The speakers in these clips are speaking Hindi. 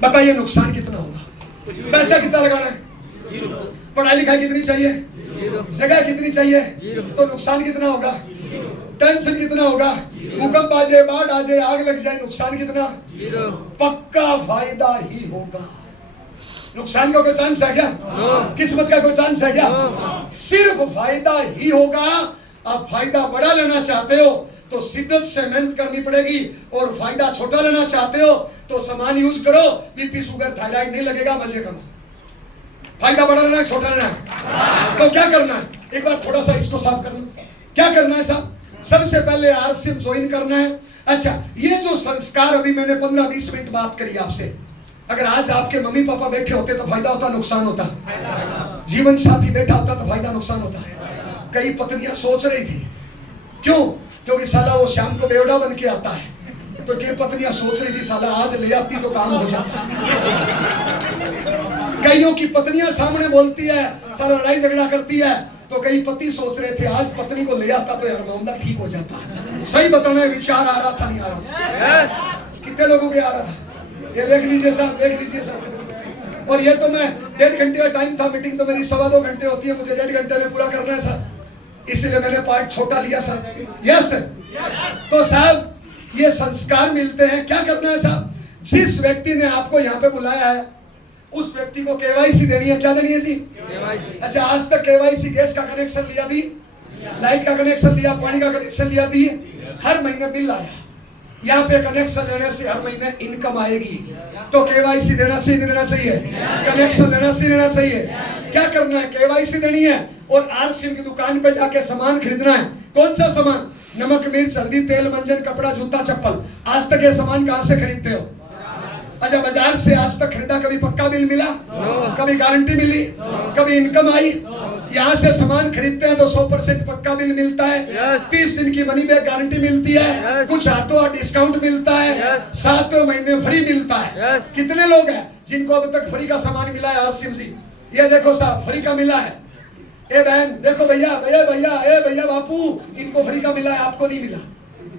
बताइए नुकसान कितना होगा? पैसा कितना लगाना है? पढ़ाई लिखाई कितनी चाहिए? जगह कितनी चाहिए? तो नुकसान कितना होगा? टेंशन कितना होगा? भूकंप आ जाए, बाढ़ आ जाए, आग लग जाए, नुकसान कितना? पक्का फायदा ही होगा। नुकसान का कोई चांस है क्या? किस्मत का कोई चांस है क्या? सिर्फ फायदा ही होगा। आप फायदा बड़ा लेना चाहते हो तो शिद्दत से मेहनत करनी पड़ेगी, और फायदा छोटा लेना चाहते हो तो सामान यूज करो, बीपी शुगर थायराइड नहीं लगेगा, मजे करो। फायदा बड़ा लेना है छोटा लेना है? तो क्या करना है? एक बार थोड़ा सा इसको साफ करना। क्या करना है साहब? सबसे पहले आरसीएम ज्वाइन करना है। अच्छा, ये जो संस्कार अभी मैंने 15-20 मिनट बात करी आपसे, अगर आज आपके मम्मी पापा बैठे होते तो फायदा होता, नुकसान होता? जीवन साथी बैठा होता तो फायदा नुकसान होता? कई पत्नियां सोच रही थी, क्यों? क्योंकि साला वो शाम को बेवड़ा बन के आता है, तो कई पत्नियां सोच रही थी साला आज ले आती तो काम हो जाता। कईयों की पत्नियां सामने बोलती है, साला लड़ाई झगड़ा करती है, तो कई पति सोच रहे थे आज पत्नी को ले आता तो यार मामला ठीक हो जाता। सही बताना, विचार आ रहा था नहीं आ रहा? कितने लोगों के आ रहा था? ये देख लीजिए साहब, देख लीजिए साहब। और ये तो मैं 1.5 घंटे का टाइम था, मीटिंग तो मेरी 1.25 घंटे होती है, मुझे 1.5 घंटे में पूरा करना है साहब, इसलिए मैंने पार्ट छोटा लिया साहब। यस तो साहब ये संस्कार मिलते हैं। क्या करना है साहब? जिस व्यक्ति ने आपको यहाँ पे बुलाया है उस व्यक्ति को केवाईसी देनी है। क्या देनी है जी? केवाईसी। अच्छा, आज तक केवाईसी गैस का कनेक्शन लिया दी, लाइट का कनेक्शन लिया, पानी का कनेक्शन लिया दी, हर महीने बिल आया, यहाँ पे कनेक्शन लेने से हर महीने इनकम आएगी, तो केवाईसी देना चाहिए, देना चाहिए, कनेक्शन लेना चाहिए, लेना चाहिए। क्या करना है? केवाईसी देनी है और आरसीएम की दुकान पे जाके सामान खरीदना है। कौन सा सामान? नमक, मिर्च, हल्दी, तेल, मंजन, कपड़ा, जूता, चप्पल। आज तक ये सामान कहाँ से खरीदते हो? अच्छा, बाजार से आज तक खरीदा? कभी पक्का बिल मिला? कभी गारंटी मिली? कभी इनकम आई? यहाँ से सामान खरीदते हैं तो 100% पक्का बिल मिलता है, 30 दिन की मनी बैक गारंटी मिलती है, कुछ हाथों डिस्काउंट मिलता है, 7 महीने फ्री मिलता है। कितने लोग हैं जिनको अब तक फ्री का सामान मिला है आरसीएम जी? ये देखो साहब, फ्री का मिला है। ए बहन देखो, भैया भैया भैया, ए भैया बापू, इनको फ्री का मिला है, आपको नहीं मिला।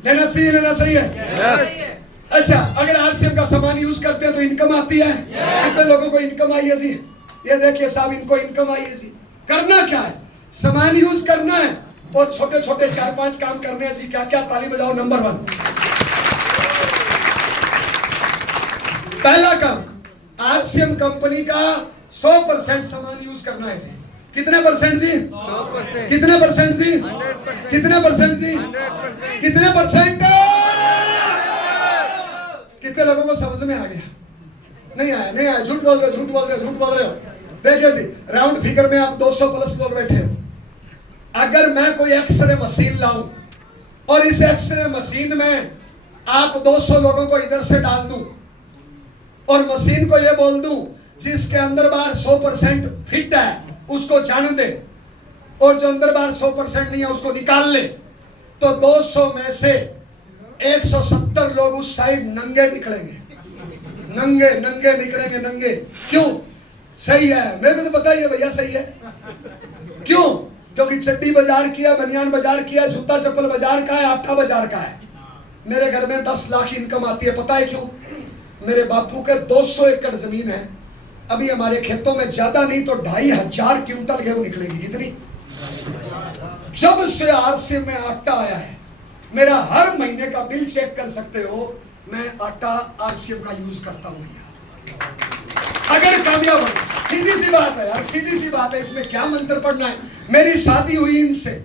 लेना चाहिए, लेना चाहिए। अच्छा, अगर आरसीएम का सामान यूज करते हैं तो इनकम आती है। कितने लोगों को इनकम आई है जी? ये देखिए साहब, इनको इनकम आई है जी। करना क्या है? सामान यूज करना है और छोटे छोटे 4-5 काम करने हैं जी। क्या क्या? ताली बजाओ। नंबर 1, पहला काम, आरसीएम कंपनी का 100% सामान यूज करना है जी। कितने परसेंट जी? 100%। कितने परसेंट जी? 100%। कितने परसेंट जी? 100%। कितने परसेंट? कितने लोगों को समझ में आ गया? नहीं आया? नहीं आया? झूठ बोल रहे हो, झूठ बोल रहे हो, झूठ बोल रहे हो। देखिए जी, राउंड फिगर में आप 200 प्लस लोग बैठे हो। अगर मैं कोई एक्सरे मशीन लाऊं और इस एक्सरे मशीन में आप 200 लोगों को इधर से डाल दूं और मशीन को ये बोल दूं जिसके अंदर बाहर 100% फिट है उसको जाने दे, और जो अंदर बाहर 100% नहीं है उसको निकाल ले, तो 200 में से 170 लोग उस साइड नंगे निकलेंगे। नंगे नंगे निकलेंगे, नंगे। क्यों? सही है, मेरे को तो पता ही है भैया, सही है। क्यों? क्योंकि चड्डी बाजार किया, बनियान बाजार किया, जूता चप्पल बाजार का है, आटा बाजार का है। मेरे घर में 10 लाख इनकम आती है। पता है क्यों? मेरे बापू के 200 एकड़ जमीन है। अभी हमारे खेतों में ज्यादा नहीं तो 2500 क्विंटल गेहूं निकलेगी। कितनी? जब से आरसीएम में आटा आया है, मेरा हर महीने का बिल चेक कर सकते हो, मैं आटा आरसीएम का यूज करता हूं। अगर कामयाब हो, सीधी सी बात है यार, सीधी सी बात है, इसमें क्या मंत्र पढ़ना है। मेरी शादी हुई इनसे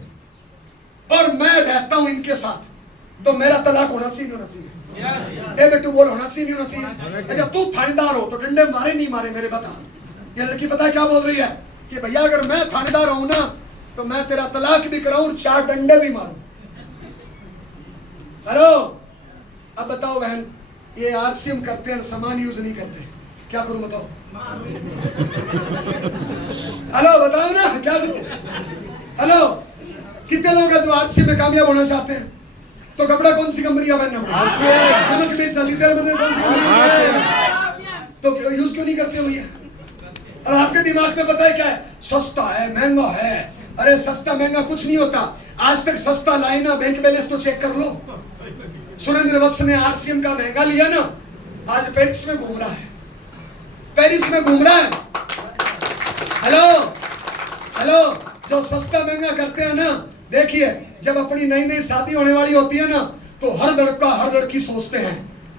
और मैं रहता हूं इनके साथ, तो मेरा तलाक होना चाहिए, होना चाहिए? ए बेटू बोल, होना चाहिए, होना चाहिए? अच्छा, तू थानेदार हो तो डंडे मारे नहीं मारे मेरे बता। ये लड़की पता है क्या बोल रही है कि भैया अगर मैं थानेदार हूं ना तो मैं तेरा तलाक भी कराऊं और 4 डंडे भी मारूं। हेलो, अब बताओ बहन, ये आरसीएम करते हैं, सामान यूज नहीं करते, क्या करूं बताओ? हेलो बताओ ना, क्या करूं? हेलो, कितने लोग हैं जो आरसीएम में कामयाब होना चाहते हैं? तो कपड़ा कौन सी कंपनी का पहनना? तो यूज क्यों नहीं करते हो ये? और आपके दिमाग में पता है क्या है? सस्ता है, महंगा है। अरे सस्ता महंगा कुछ नहीं होता। आज तक सस्ता लाए ना, बैंक बैलेंस तो चेक कर लो। सुरेंद्र वत्स ने आरसीएम का महंगा लिया ना, आज पेरिस में घूम रहा है। पेरिस में घूम रहा है। हेलो हेलो, जो सस्ता महंगा करते हैं ना, देखिए जब अपनी नई नई शादी होने वाली होती है ना, तो हर लड़का हर लड़की सोचते हैं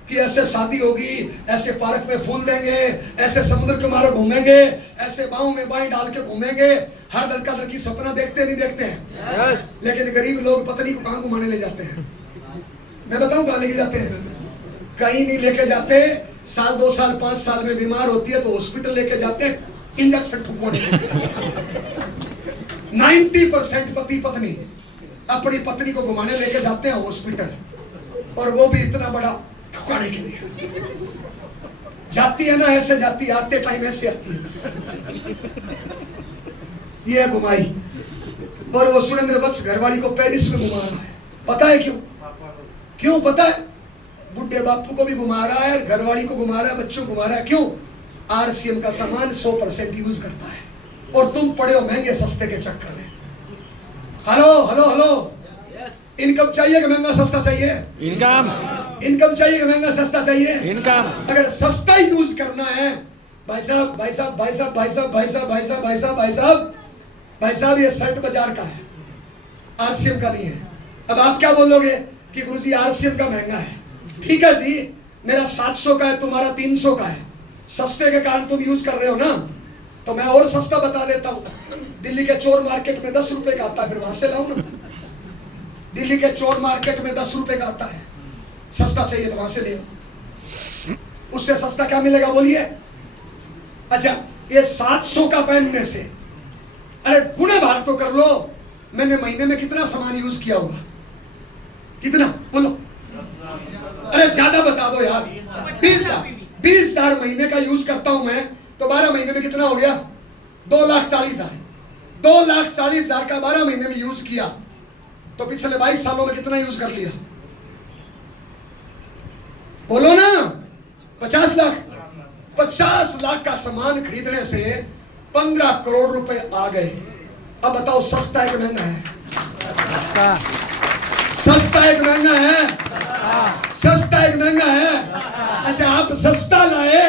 कि ऐसे शादी होगी, ऐसे पार्क में फूल देंगे, ऐसे समुद्र किनारे घूमेंगे, ऐसे बाहों में बाएं डाल के घूमेंगे। हर लड़का लड़की सपना देखते नहीं देखते हैं। लेकिन गरीब लोग पत्नी को कहां घुमाने ले जाते हैं? मैं बताऊं कहां लेके जाते हैं? कहीं नहीं लेके जाते। साल 2 साल 5 साल में बीमार होती है तो हॉस्पिटल लेके जाते हैं इंजेक्शन ठुकवाने। 90% पति पत्नी अपनी पत्नी को घुमाने लेके जाते हैं हॉस्पिटल, और वो भी इतना बड़ा ठुकाने के लिए जाती है ना। ऐसे जाती है, आते टाइम ऐसे आती है, ये घुमाई। और वो सुरेंद्र वत्स घरवाली को पेरिस में घुमा रहा है। पता है क्यों? क्यों पता है? बुढ़े बापू को भी घुमा रहा है, घरवाली को घुमा रहा है, बच्चों को घुमा रहा है। क्यों? आरसीएम का सामान 100% यूज करता है, और तुम पड़े हो महंगे सस्ते के चक्कर में। हेलो हेलो हेलो, इनकम चाहिए कि महंगा सस्ता चाहिए? इनकम चाहिए कि महंगा सस्ता चाहिए? इनकम। अगर सस्ता ही यूज करना है, भाई साहब भाई साहब भाई साहब भाई साहब भाई साहब भाई साहब भाई साहब भाई साहब भाई साहब, ये शर्ट बाजार का है, आरसीएम का नहीं है। अब आप क्या बोलोगे कि गुरुजी आरसीएम का महंगा है। ठीक है जी, मेरा 700 का है, तुम्हारा 300 का है, सस्ते के कारण तुम यूज कर रहे हो ना, तो मैं और सस्ता बता देता हूं। दिल्ली के चोर मार्केट में 10 रुपए का आता है, फिर वहां से लाओ ना। दिल्ली के चोर मार्केट में 10 रुपए का आता है, सस्ता चाहिए तो वहां से ले आओ। उससे सस्ता क्या मिलेगा बोलिए? अच्छा, ये 700 का पहनने से, अरे गुणे भाग तो कर लो, मैंने महीने में कितना सामान यूज किया होगा? कितना बोलो? अरे ज्यादा बता दो यार। 20,000 महीने का यूज करता हूं मैं, तो 12 महीने में कितना हो गया? 2,40,000। 2,40,000 का 12 महीने में यूज किया, तो पिछले 22 सालों में कितना यूज कर लिया? बोलो ना। 50 लाख। 50 लाख का सामान खरीदने से 15 करोड़ रुपए आ गए। अब बताओ सस्ता है कि महंगा है? सस्ता है कि महंगा है? सस्ता है कि महंगा है? अच्छा, आप सस्ता लाए,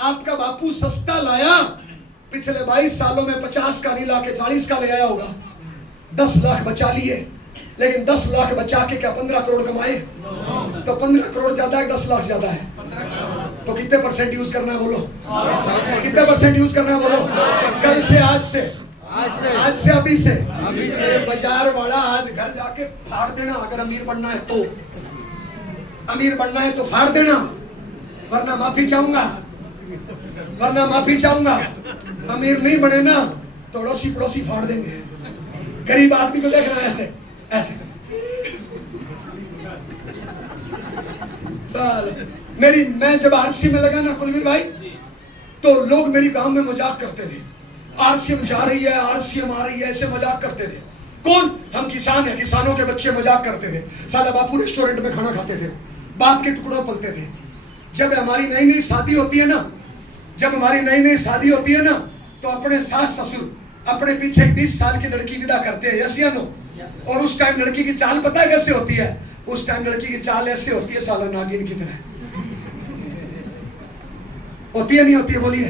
आपका बापू सस्ता लाया, पिछले 22 सालों में 50 का नहीं लाके 40 का ले आया होगा। 10 लाख बचा लिए, लेकिन 10 लाख बचा के क्या 15 करोड़ कमाए? तो 15 करोड़ ज्यादा है, 10 लाख ज्यादा है? तो कितने % यूज करना है बोलो? कितने % यूज करना है बोलो? कल से, आज से, आज से अभी से बाजार वाला आज घर जाके फाड़ देना। अगर अमीर बनना है तो, अमीर बनना है तो फाड़ देना, वरना माफी चाहूंगा, वरना माफी चाहूंगा। अमीर नहीं बने ना तो अड़ोसी पड़ोसी फाड़ देंगे। गरीब आदमी को देखना ऐसे ऐसे। मैं जब आरसी में लगा ना कुलवीर भाई, तो लोग मेरी गांव में मजाक करते थे, आरसीएम जा रही है, आरसीएम आ रही है, ऐसे मजाक करते थे। कौन? हम किसान हैं, किसानों के बच्चे मजाक करते थे। साला बापू रेस्टोरेंट में खाना खाते थे, बाप के टुकड़ों पलते थे। जब हमारी नई नई शादी होती है ना, जब हमारी नई नई शादी होती है ना, तो अपने सास ससुर अपने पीछे 20 साल की लड़की विदा करते हैं, यस या नो? और उस टाइम लड़की की चाल पता है कैसे होती है? उस टाइम लड़की की चाल ऐसे होती है, साला नागिन की तरह होती है, नहीं होती है? बोलिए।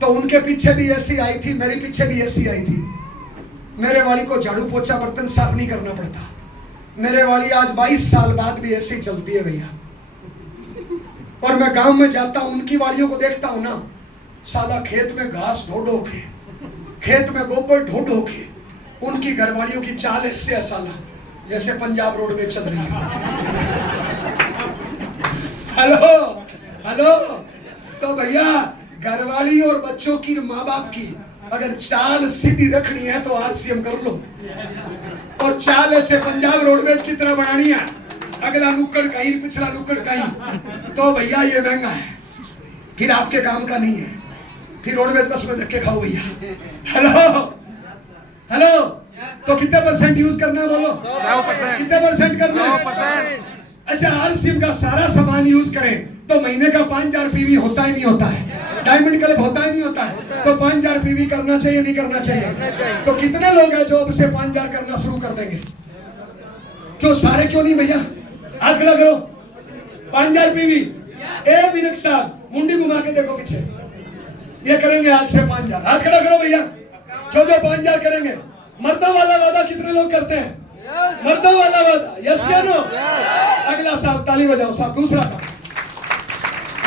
तो उनके पीछे भी ऐसी आई थी, मेरे पीछे भी ऐसी आई थी। मेरे वाली को झाड़ू पोछा बर्तन साफ नहीं करना पड़ता। मेरे वाली आज 22 साल बाद भी ऐसे ही चलती है भैया। और मैं गांव में जाता हूं, उनकी वालियों को देखता हूं ना, साला खेत में घास ढो ढो के, खेत में गोबर ढो ढो के, उनकी घरवालियों की चाल ऐसे है साला जैसे पंजाब रोड में चल रही है। हेलो हेलो, तो भैया घरवाली और बच्चों की, माँ बाप की अगर चाल सीधी रखनी है तो आरसीएम कर लो, और चाल ऐसे पंजाब रोडवेज की तरह बनानी है, अगला नुक्कड़ कहीं पिछला नुक्कड़ कहीं, तो भैया ये महंगा है, फिर आपके काम का नहीं है, फिर रोडवेज बस में धक्के खाओ भैया। हेलो हेलो, तो कितने % यूज करना है बोलो? 100%। कितने % करना है? 100%। अच्छा, आरसीएम का सारा सामान यूज करें तो महीने का 5,000 पीवी होता ही नहीं होता है? डायमंड क्लब होता ही नहीं होता है? तो 5,000 पीवी करना चाहिए नहीं करना चाहिए? तो कितने लोग हैं जो अब से 5,000 करना शुरू कर देंगे? क्यों सारे क्यों नहीं भैया? हाथ खड़ा करो। 5,000 पीवी। ए विनक साहब मुंडी घुमा के देखो पीछे, ये करेंगे आज से 5,000, हाथ खड़ा करो भैया। जो 5,000 करेंगे। मर्दों वाला वादा कितने लोग करते हैं? मर्दों वाला वादा, यस या नो? अगला साहब ताली बजाओ साहब। दूसरा काम,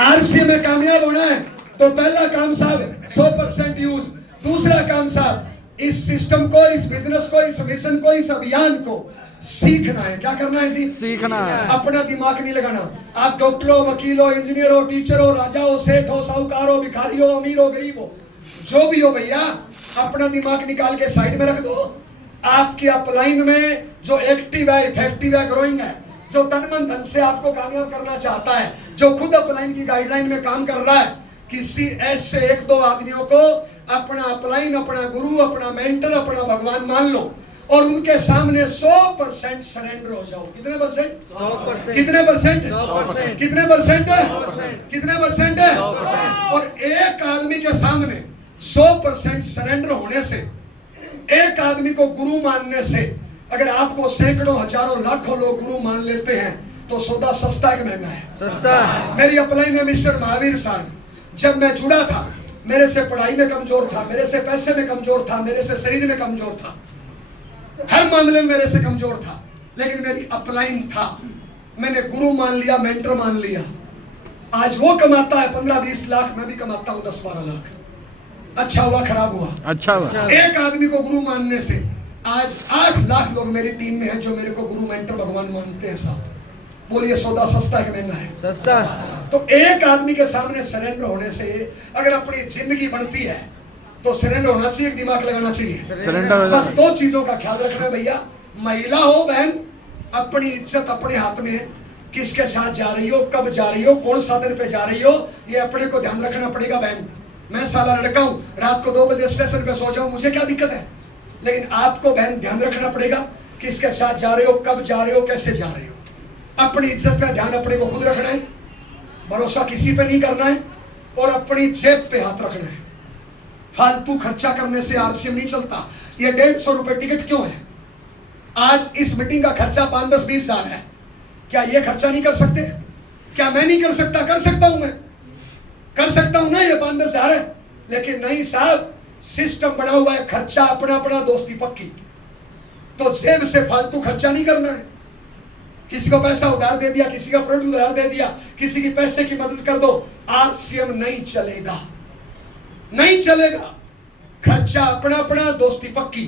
आरसी में कामयाब होना है तो पहला काम साहब 100% यूज। दूसरा काम साहब, इस सिस्टम को, इस बिजनेस को, इस मिशन को, इस अभियान को सीखना है। क्या करना है जी? सीखना है। अपना दिमाग नहीं लगाना। आप डॉक्टर हो, वकील हो, इंजीनियर हो, टीचर हो, राजा हो, सेठ हो, साहूकार हो, भिखारी हो, अमीर हो, गरीब हो, जो भी हो भैया, अपना दिमाग निकाल के साइड में रख दो। आपकी अपलाइन में जो एक्टिव है, इफेक्टिव है, ग्रोइंग है, जो तन मन धन से आपको कामयाब करना चाहता है, जो खुद अपलाइन की गाइडलाइन में काम कर रहा है, किसी ऐसे 1-2 आदमियों को अपना अपलाइन, अपना गुरु, अपना मेंटर, अपना भगवान मान लो और उनके सामने 100% सरेंडर हो जाओ। कितने परसेंट? 100%। कितने परसेंट? 100%। कितने परसेंट? 100%। कितने परसेंट? 100%। और एक आदमी के सामने 100% सरेंडर होने से, एक आदमी को गुरु मानने से, अगर आपको सैकड़ों, हजारों, लाखों लोग गुरु मान लेते हैं तो सौदा सस्ता है कि महंगा है? सस्ता। मेरी अपलाइन में मिस्टर महावीर साहब, जब मैं जुड़ा था, मेरे से पढ़ाई में कमजोर था, मेरे से पैसे में कमजोर था, मेरे से शरीर में कमजोर था, हर मामले में मेरे से कमजोर था, लेकिन मेरी अपलाइन था। मैंने गुरु मान लिया, मेंटर मान लिया। आज वो कमाता है 15-20 लाख, मैं भी कमाता हूं 10-12 लाख। अच्छा हुआ, खराब हुआ? अच्छा हुआ। एक आदमी को गुरु मानने से आज 8 लाख लोग मेरी टीम में हैं जो मेरे को गुरु, मेंटर, भगवान मानते हैं साहब। बोलिए सौदा सस्ता है कि महंगा है? सस्ता। तो एक आदमी के सामने सरेंडर होने से अगर अपनी जिंदगी बनती है तो सरेंडर होना चाहिए, एक दिमाग लगाना चाहिए। सरेंडर बस 2 चीजों का ख्याल रखना है भैया। महिला हो बहन, अपनी इज्जत अपने हाथ में है। किसके साथ जा रही हो, कब जा रही हो, कौन साधन पे जा रही हो, ये अपने को ध्यान रखना पड़ेगा बहन। मैं साला लड़का हूं, रात को 2 बजे स्टेशन पे सो जाऊं, मुझे क्या दिक्कत है? लेकिन आपको बहन ध्यान रखना पड़ेगा, किसके साथ जा रहे हो, कब जा रहे हो, कैसे जा रहे हो। अपनी इज्जत का ध्यान अपने को खुद रखना है, भरोसा किसी पे नहीं करना है, और अपनी जेब पे हाथ रखना है। फालतू खर्चा करने से आरसीएम नहीं चलता। ये 150 रुपए टिकट क्यों है? आज इस मीटिंग का खर्चा 5, 10, 20 हजार है। क्या ये खर्चा नहीं कर सकते? क्या मैं नहीं कर सकता? कर सकता हूं, मैं कर सकता हूं ना। ये 5, 10 हजार है, लेकिन नहीं साहब, सिस्टम बना हुआ है, खर्चा अपना अपना, दोस्ती पक्की। तो जेब से फालतू खर्चा नहीं करना है। किसी को पैसा उधार दे दिया, किसी का प्रोडक्ट उधार दे दिया, किसी की पैसे की मदद कर दो, आरसीएम नहीं चलेगा, नहीं चलेगा। खर्चा अपना अपना, दोस्ती पक्की।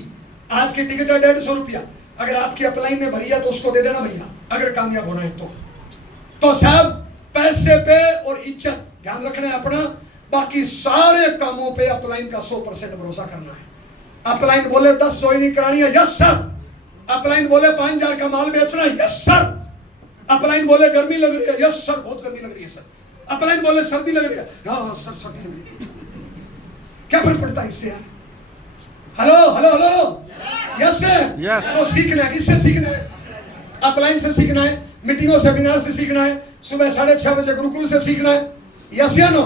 आज की टिकट है 150 रुपया, अगर आपकी अपलाइन में भरी है तो उसको दे देना भैया, अगर कामयाब होना है तो साहब पैसे पे और इज्जत ध्यान रखना है अपना। बाकी सारे कामों पे अपलाइन का 100% भरोसा करना है। अपलाइन बोले 10 ज्वाइनिंग करानी है, यस सर। अपलाइन बोले 5,000 का माल बेचना है, यस सर। अपलाइन बोले गर्मी लग रही है, यस सर, बहुत गर्मी लग रही है सर। अपलाइन बोले सर्दी लग रही है, हाँ सर सर्दी लग रही है। क्या फर्क पड़ता है इससे यार? Hello hello hello, yes sir. तो सीखना है, किससे सीखना है? अपलाइन से सीखना है, मीटिंगों सेमिनार से सीखना है, सुबह 6:30 बजे गुरुकुल से सीखना है, यस या नो?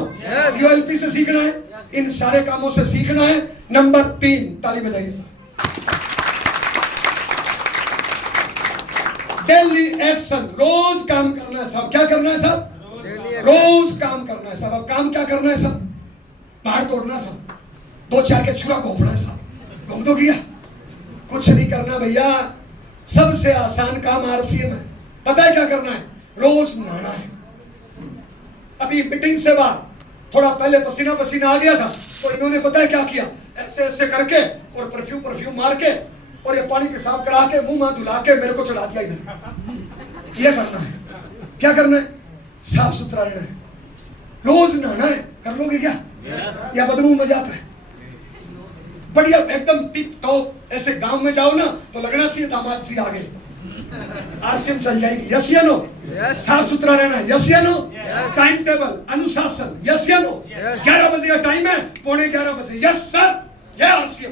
यूएलपी से सीखना है, इन सारे कामों से सीखना है। नंबर 3, ताली बजाइए साहब। डेली एक्शन, रोज काम करना है साहब। क्या करना है साहब? रोज काम करना है साहब। अब काम क्या करना है साहब? पहाड़ तोड़ना साहब, 2-4 के छुरा घोंपना है साहब। घूम तो गया, कुछ नहीं करना भैया। सबसे आसान काम आरसीएम है। पता है क्या करना है? रोज नहाना है। अभी मीटिंग से बाद थोड़ा पहले पसीना पसीना आ गया था, तो इन्होंने पता है क्या किया? ऐसे ऐसे करके और परफ्यूम मार के और ये पानी पेशाब करा के मुंह मां धुला के मेरे को चढ़ा दिया इधर। ये करना है। क्या करना है? साफ सुथरा रहना है, रोज नहाना है। कर लोगे क्या? या बदबू में जाता है? बढ़िया एकदम टिप टॉप। ऐसे गांव में जाओ ना तो लगना चाहिए दामाद जी आगे, आरसीएम चल जाएगी। यस या नो? साफ सुथरा रहना है, यस या नो? टाइम टेबल, अनुशासन, यस या नो? 11 बजे का टाइम है, 11:15 बजे, यस सर, जय आरसीएम।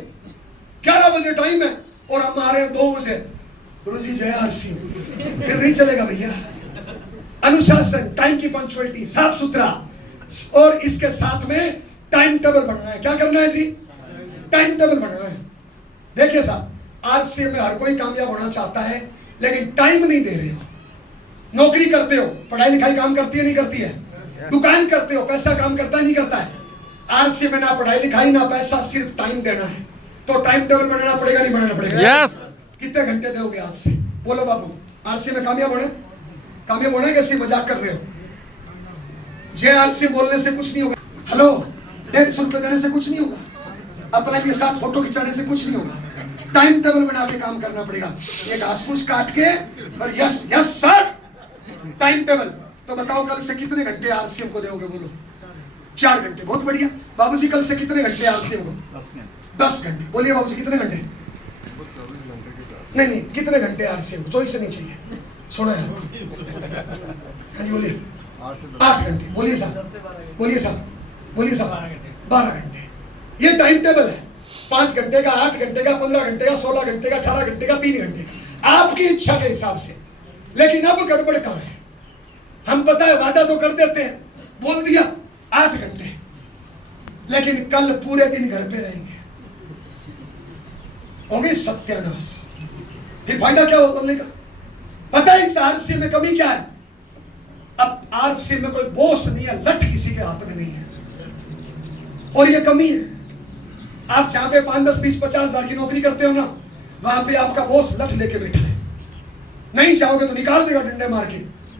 11 बजे टाइम है और हम आ रहे हैं 2 बजे, गुरुजी जय आरसीएम। फिर नहीं चलेगा भैया। अनुशासन, टाइम की पंक्चुअलिटी, साफ सुथरा, और इसके साथ में टाइम टेबल बनना है। क्या करना है जी? टाइम टेबल बनना है। देखिए साहब, आरसीएम में हर कोई कामयाब होना चाहता है, लेकिन टाइम नहीं दे रहे हो। नौकरी करते हो, पढ़ाई लिखाई काम करती है नहीं करती है? दुकान करते हो, पैसा काम करता है नहीं करता है? आरसी में ना पढ़ाई लिखाई ना पैसा, सिर्फ टाइम देना है। तो टाइम टेबल बनाना पड़ेगा, नहीं बनाना पड़ेगा? यस। कितने घंटे दोगे आज से? बोलो बाबू, आरसी में कामयाब होने कैसे मजाक कर रहे हो? जे आरसी बोलने से कुछ नहीं होगा। हेलो, 150 रुपए देने से कुछ नहीं होगा, अपने के साथ फोटो खिंचाने से कुछ नहीं होगा। टाइम टेबल बना के काम करना पड़ेगा। एक घास-फूस काट के और yes yes sir, time table. तो बताओ कल से कितने घंटे आरसीएम को दोगे? बोलो 4 घंटे। बहुत बढ़िया। बाबूजी कल से कितने घंटे आरसीएम को? 10 घंटे। बोलिए बाबूजी कितने घंटे? नहीं, कितने घंटे आरसीएम को? चॉइस नहीं चाहिए, सुनो यार। हाँ जी बोलिए। 8 घंटे। बोलिए साहब, बोलिए साहब, बोलिए साहब। 12 घंटे। ये टाइम टेबल है। 5 घंटे का, 8 घंटे का, 15 घंटे का, 16 घंटे का, 18 घंटे का, 3 घंटे, आपकी इच्छा के हिसाब से। लेकिन अब गड़बड़ कहाँ है? हम पता है वादा तो कर देते हैं, बोल दिया 8 घंटे, लेकिन कल पूरे दिन घर पे रहेंगे, होंगे सत्यानाश। फिर फायदा क्या हो बोलने का? पता है इस आरसी में कमी क्या है? अब आरसी में कोई बॉस नहीं है, लठ किसी के हाथ में नहीं है, और ये कमी है। आप जहां पे 5, 10, 20, 50 हजार की नौकरी करते हो ना, वहां पे आपका बॉस लठ लेके बैठा है, नहीं चाहोगे तो निकाल देगा डंडे मार के।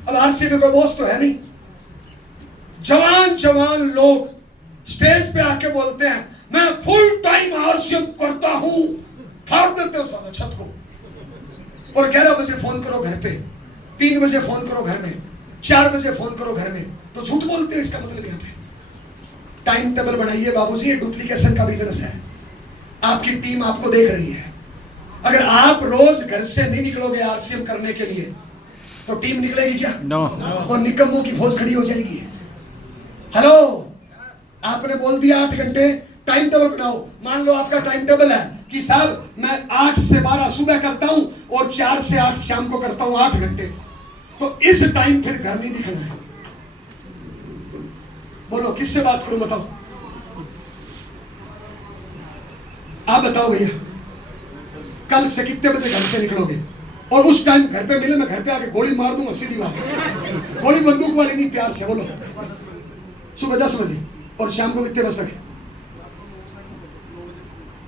अब आरसी में कोई बॉस तो है नहीं। जवान लोग स्टेज पे आके बोलते हैं मैं फुल टाइम आरसीएम करता हूं, फाड़ देते हो सारा छत को। और 11 बजे फोन करो घर पे, 3 बजे फोन करो घर में, 4 बजे फोन करो घर में, तो झूठ बोलते हो। इसका मतलब यहाँ पे टाइम टेबल बनाइए बाबूजी, डुप्लीकेशन का बिजनेस है। आपकी टीम आपको देख रही है। अगर आप रोज घर से नहीं निकलोगे आरसीएम करने के लिए, तो टीम निकलेगी क्या? नो। और निकम्मों की फौज खड़ी हो जाएगी। हेलो, आपने बोल दिया 8 घंटे, टाइम टेबल बनाओ। मान लो आपका टाइम टेबल है कि साहब मैं 8 से 12 सुबह करता हूं और 4 से 8 शाम को करता हूं, 8 घंटे। तो इस टाइम फिर घर नहीं दिखना है। बोलो किससे बात करूं? बताओ, आप बताओ भैया, कल से कितने बजे घर से निकलोगे? और उस टाइम घर पे मिले, मैं घर पे आके गोली मार दूंगा, सीधी बात, गोली बंदूक वाली नहीं, प्यार से बोलो। सुबह 10 बजे और शाम को कितने बजे तक?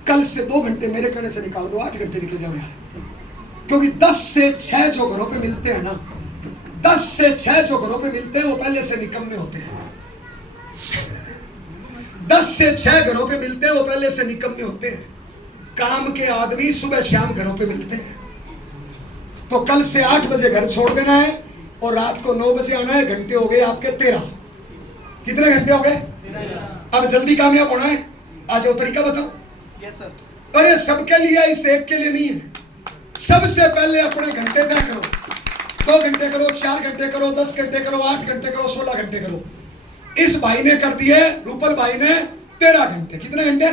कल से 2 घंटे मेरे कहने से निकाल दो, 8 घंटे निकल जाओ यार। क्योंकि 10 से 6 जो घरों पे मिलते हैं ना, 10 से 6 जो घरों पे मिलते हैं वो पहले से निकम्मे होते हैं। 10 से 6 घरों पे मिलते हैं वो पहले से निकम्मे होते हैं। काम के आदमी सुबह शाम घरों पे मिलते हैं। तो कल से 8 बजे घर छोड़ देना है और रात को 9 बजे आना है। घंटे हो गए आपके 13। कितने घंटे हो गए? अब जल्दी कामयाब होना है, आ जाओ, तरीका बताओ। Yes sir. अरे सबके लिए, इस एक के लिए नहीं है। सबसे पहले अपने घंटे तय करो। 2 घंटे करो, 4 घंटे करो, 10 घंटे करो, 8 घंटे करो, 16 घंटे करो। इस भाई ने कर दिए, रूपल भाई ने 13 घंटे। कितने घंटे?